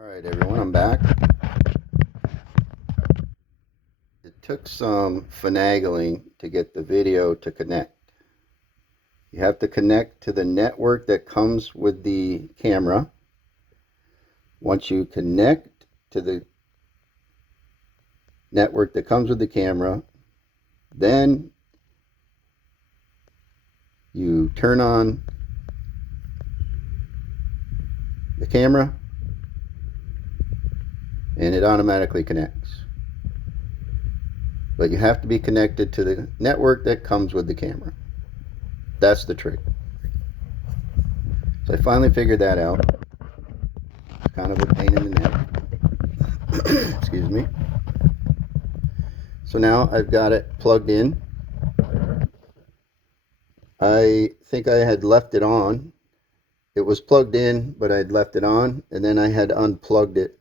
Alright everyone, I'm back. It took some finagling to get the video to connect. You have to connect to the network that comes with the camera. Once you connect to the network that comes with the camera, then you turn on the camera and it automatically connects. But you have to be connected to the network that comes with the camera. That's the trick. So I finally figured that out. It's kind of a pain in the neck. Excuse me. So now I've got it plugged in. I think I had left it on. It was plugged in, but I'd left it on, and then I had unplugged it.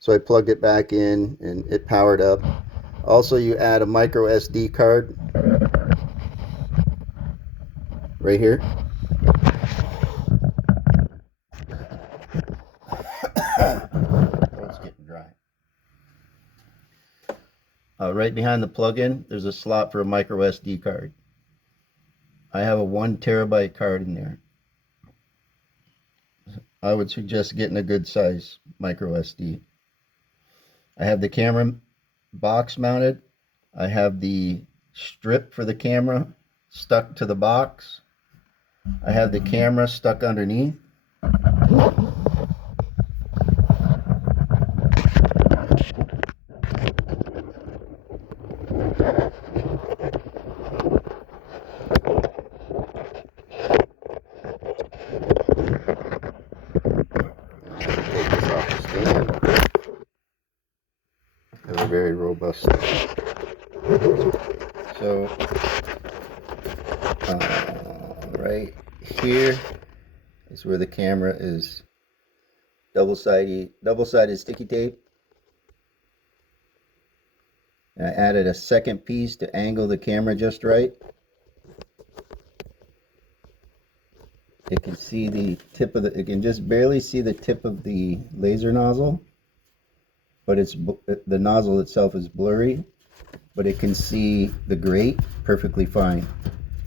So I plugged it back in and it powered up. Also, you add a micro SD card right here. It's getting dry. Right behind the plug-in, there's a slot for a micro SD card. I have a 1 terabyte card in there. I would suggest getting a good size micro SD. I have the camera box mounted. I have the strip for the camera stuck to the box. I have the camera stuck underneath. They're very robust. So right here is where the camera is double-sided sticky tape. And I added a second piece to angle the camera just right. It can see the tip of it can just barely see the tip of the laser nozzle, but the nozzle itself is blurry, but it can see the grate perfectly fine.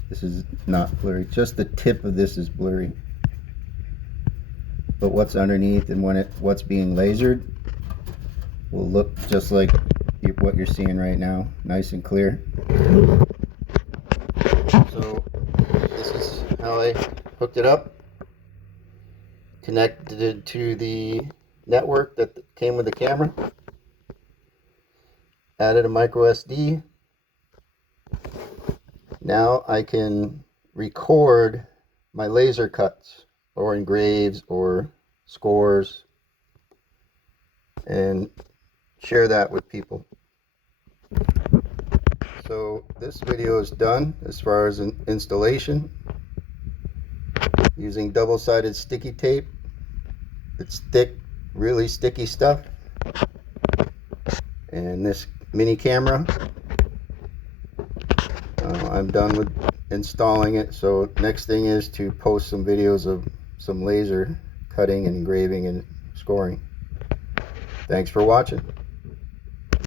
This is not blurry, just the tip of this is blurry, but what's underneath and what's being lasered will look just like what you're seeing right now, nice and clear. So this is how I hooked it up, connected it to the network that came with the camera, added a micro SD. Now I can record my laser cuts or engraves or scores and share that with people. So this video is done as far as an installation using double-sided sticky tape. It's thick, really sticky stuff, and this mini camera. I'm done with installing it, so next thing is to post some videos of some laser cutting and engraving and scoring. Thanks for watching.